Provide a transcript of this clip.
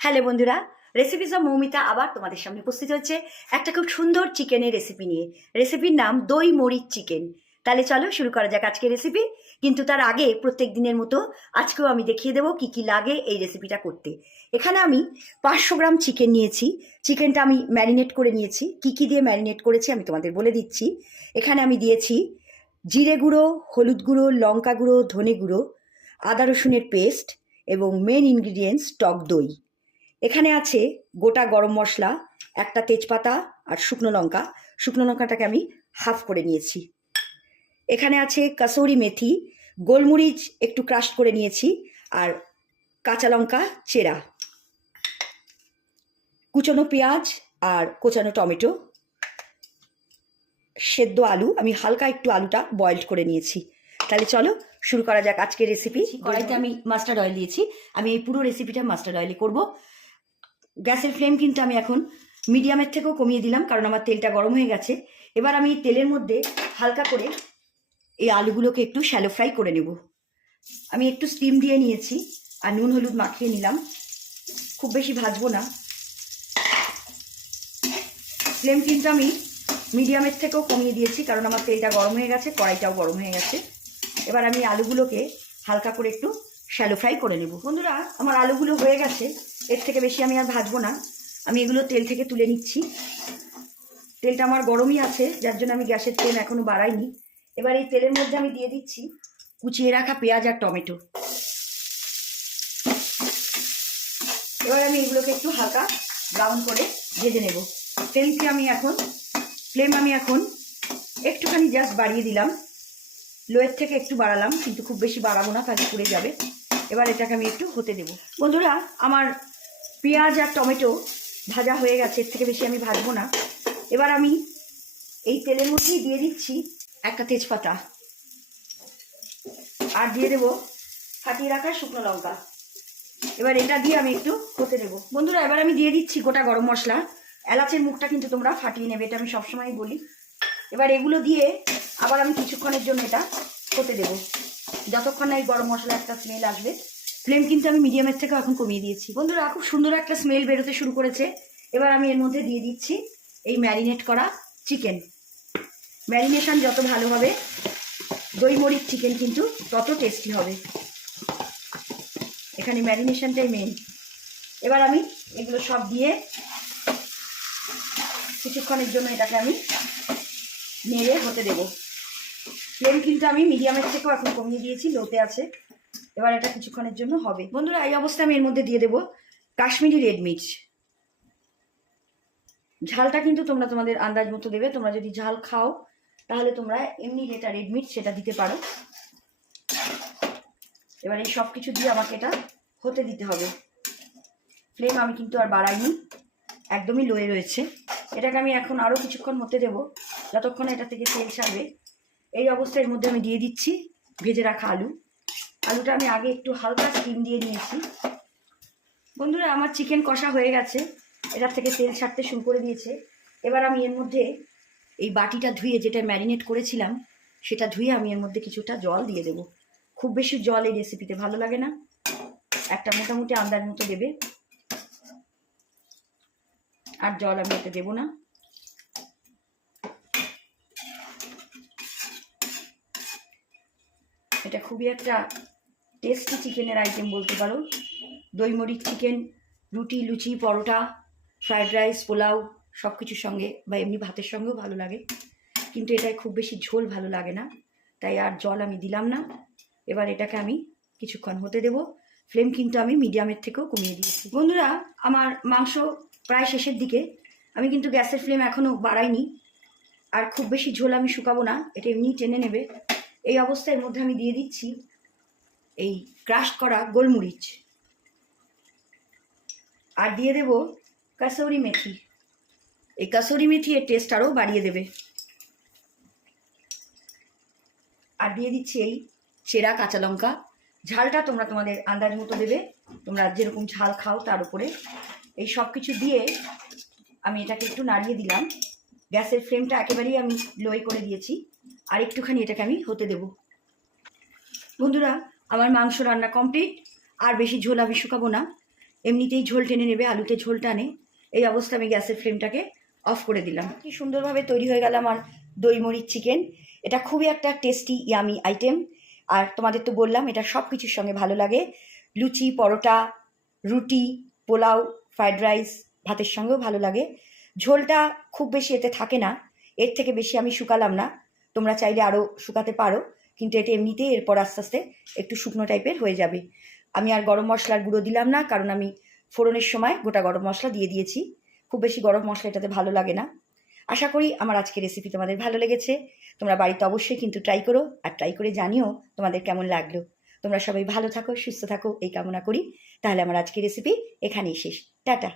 Hello বন্ধুরা, recipes of Moumita আবার তোমাদের সামনে উপস্থিত হচ্ছে একটা খুব সুন্দর চিকেনের রেসিপি নিয়ে। রেসিপির নাম দই মরিচ চিকেন। তাহলে চলো শুরু করা যাক আজকের রেসিপি। কিন্তু তার আগে প্রত্যেক দিনের মতো আজকেও আমি দেখিয়ে দেবো কি কি লাগে এই রেসিপিটা করতে। এখানে আমি 500 গ্রাম চিকেন নিয়েছি। চিকেনটা আমি ম্যারিনেট করে নিয়েছি। কি কি দিয়ে ম্যারিনেট করেছি আমি তোমাদের বলে দিচ্ছি। এখানে আমি দিয়েছি জিরে গুঁড়ো, হলুদ গুঁড়ো, লঙ্কা গুঁড়ো, ধনে গুঁড়ো, আদা রসুনের পেস্ট এবং মেন ইনগ্রিডিয়েন্টস টক দই। এখানে আছে গোটা গরম মশলা, একটা তেজপাতা আর শুকনো লঙ্কা। শুকনো লঙ্কাটাকে আমি হাফ করে নিয়েছি। এখানে আছে কাসুরি মেথি, গোলমরিচ একটু ক্রাশ করে নিয়েছি, আর কাঁচা লঙ্কা চেরা, কুচনো পেঁয়াজ আর কোচানো টমেটো, সেদ্ধ আলু। আমি হালকা একটু আলুটা বয়েলড করে নিয়েছি। তাহলে চলো শুরু করা যাক আজকের রেসিপি। কড়াইতে আমি মাস্টার্ড অয়েল দিয়েছি। আমি এই পুরো রেসিপিটা মাস্টার্ড অয়েলে করবো। গ্যাসের ফ্লেম কিন্তু আমি এখন মিডিয়ামের থেকেও কমিয়ে দিলাম, কারণ আমার তেলটা গরম হয়ে গেছে। এবার আমি তেলের মধ্যে হালকা করে এই আলুগুলোকে একটু শ্যালো ফ্রাই করে নেব। আমি একটু স্টিম দিয়ে নিয়েছি আর নুন হলুদ মাখিয়ে নিলাম। খুব বেশি ভাজবো না। ফ্লেম কিন্তু আমি মিডিয়ামের থেকেও কমিয়ে দিয়েছি, কারণ আমার তেলটা গরম হয়ে গেছে, কড়াইটাও গরম হয়ে গেছে। এবার আমি আলুগুলোকে হালকা করে একটু শ্যালো ফ্রাই করে নেব। বন্ধুরা, আমার আলুগুলো হয়ে গেছে। এর থেকে বেশি আমি আর ভাজবো না। আমি এগুলো তেল থেকে তুলে নিচ্ছি। তেলটা আমার গরমই আছে, যার জন্য আমি গ্যাসের ফ্লেম এখনো বাড়াইনি। এবার এই তেলের মধ্যে আমি দিয়ে দিচ্ছি কুচিয়ে রাখা পেঁয়াজ আর টমেটো। এবার আমি এগুলোকে একটু হালকা ব্রাউন করে ভেজে নেব। ফ্লেম আমি এখন একটুখানি জাস্ট বাড়িয়ে দিলাম। লোয়ের থেকে একটু বাড়ালাম, কিন্তু খুব বেশি বাড়াবো না, তাহলে পুড়ে যাবে। এবার এটাকে আমি একটু হতে দেব। বন্ধুরা, আমার পেঁয়াজ আর টমেটো ভাজা হয়ে গেছে। এর থেকে বেশি আমি ভাজবো না। এবার আমি এই তেলের মধ্যেই দিয়ে দিচ্ছি একটা তেজপাতা, আর দিয়ে দেবো ফাটিয়ে রাখা শুকনো লঙ্কা। এবার এটা দিয়ে আমি একটু হতে দেবো। বন্ধুরা, এবার আমি দিয়ে দিচ্ছি গোটা গরম মশলা। এলাচের মুখটা কিন্তু তোমরা ফাটিয়ে নেবে, এটা আমি সবসময় বলি। এবার এগুলো দিয়ে আবার আমি কিছুক্ষণের জন্য এটা হতে দেবো, যতক্ষণ না এই গরম মশলা একটা স্মেল আসবে। ফ্লেম কিন্তু আমি মিডিয়ামের থেকে এখন কমিয়ে দিয়েছি। বন্ধুরা, খুব সুন্দর একটা স্মেল বেরোতে শুরু করেছে। এবার আমি এর মধ্যে দিয়ে দিচ্ছি এই ম্যারিনেট করা চিকেন। ম্যারিনেশন যত ভালো হবে, দই মরিচ চিকেন কিন্তু তত টেস্টি হবে। এখানে ম্যারিনেশনটাই মেন। এবার আমি এগুলো সব দিয়ে কিছুক্ষণের জন্য এটাকে আমি নেড়ে হতে দেব। ফ্লেম কিন্তু আমি মিডিয়ামের থেকেও এখন কমিয়ে দিয়েছি, লোতে আছে। এবার এটা কিছুক্ষণের জন্য হবে। বন্ধুরা, এই অবস্থায় আমি এর মধ্যে দিয়ে দেবো কাশ্মীরি রেড মির্চ। ঝালটা কিন্তু তোমরা তোমাদের আন্দাজ মতো দেবে। তোমরা যদি ঝাল খাও তাহলে তোমরা এমনি যেটা রেড মির্চ সেটা দিতে পারো। এবার এই সব কিছু দিয়ে আমাকে এটা হতে দিতে হবে। ফ্লেম আমি কিন্তু আর বাড়াইনি, একদমই লোয়ে রয়েছে। এটাকে আমি এখন আরও কিছুক্ষণ হতে দেবো, যতক্ষণ এটা থেকে তেল ছাড়বে। এই অবস্থায় এর মধ্যে আমি দিয়ে দিচ্ছি ভেজে রাখা আলু। আলুটা আমি আগে একটু হালকা স্টিম দিয়ে নিয়েছি। বন্ধুরা, আমার চিকেন কষা হয়ে গেছে, এটার থেকে তেল ছাড়তে শুরু করে দিয়েছে। এবার আমি এর মধ্যে এই বাটিটা ধুয়ে, যেটা ম্যারিনেট করেছিলাম সেটা ধুয়ে আমি এর মধ্যে কিছুটা জল দিয়ে দেবো। খুব বেশি জল এই রেসিপিতে ভালো লাগে না, একটা মোটামুটি আন্দাজ মতো দেবে। আর জল আমি এতে দেবো না। এটা খুবই একটা টেস্টি চিকেনের আইটেম বলতে পারো। দই মরিচ চিকেন রুটি, লুচি, পরোটা, ফ্রায়েড রাইস, পোলাও সব কিছুর সঙ্গে বা এমনি ভাতের সঙ্গেও ভালো লাগে, কিন্তু এটায় খুব বেশি ঝোল ভালো লাগে না, তাই আর জল আমি দিলাম না। এবার এটাকে আমি কিছুক্ষণ হতে দেব। ফ্লেম কিন্তু আমি মিডিয়ামের থেকেও কমিয়ে দিয়েছি। বন্ধুরা, আমার মাংস প্রায় শেষের দিকে। আমি কিন্তু গ্যাসের ফ্লেম এখনও বাড়াইনি, আর খুব বেশি ঝোল আমি শুকাবো না, এটা এমনিই টেনে নেবে। এই অবস্থার মধ্যে আমি দিয়ে দিচ্ছি এই ক্রাশ করা গোলমরিচ, আর দিয়ে দেব কাসুরি মেথি। এই কাসুরি মেথি এর টেস্ট আরও বাড়িয়ে দেবে। আর দিয়ে দিচ্ছি এই চেরা কাঁচা লঙ্কা। ঝালটা তোমরা তোমাদের আন্দাজ মতো দেবে, তোমরা যেরকম ঝাল খাও তার উপরে। এই সব কিছু দিয়ে আমি এটাকে একটু নাড়িয়ে দিলাম। গ্যাসের ফ্লেমটা একেবারেই আমি লোয়ে করে দিয়েছি, আর একটুখানি এটাকে আমি হতে দেব। বন্ধুরা, আমার মাংস রান্না কমপ্লিট। আর বেশি ঝোল আমি শুকাবো না। এমনিতেই ঝোল টেনে নেবে, আলুতে ঝোল টানে। এই অবস্থা আমি গ্যাসের ফ্লেমটাকে অফ করে দিলাম। কি সুন্দরভাবে তৈরি হয়ে গেল আমার দই মরিচ চিকেন। এটা খুবই একটা টেস্টি ইয়ামি আইটেম। আর তোমাদের তো বললাম এটা সব কিছুর সঙ্গে ভালো লাগে, লুচি, পরোটা, রুটি, পোলাও, ফ্রাইড রাইস, ভাতের সঙ্গেও ভালো লাগে। ঝোলটা খুব বেশি এতে থাকে না, এর থেকে বেশি আমি শুকালাম না। তোমরা চাইলে আরও শুকাতে পারো, কিন্তু এটা এমনিতেই এরপর আস্তে আস্তে একটু শুকনো টাইপের হয়ে যাবে। আমি আর গরম মশলার গুঁড়ো দিলাম না, কারণ আমি ফোড়নের সময় গোটা গরম মশলা দিয়ে দিয়েছি। খুব বেশি গরম মশলা এটাতে ভালো লাগে না। আশা করি আমার আজকের রেসিপি তোমাদের ভালো লেগেছে। তোমরা বাড়িতে অবশ্যই কিন্তু ট্রাই করো, আর ট্রাই করে জানিও তোমাদের কেমন লাগলো। তোমরা সবাই ভালো থাকো, সুস্থ থাকো এই কামনা করি। তাহলে আমার আজকের রেসিপি এখানেই শেষ। টাটা।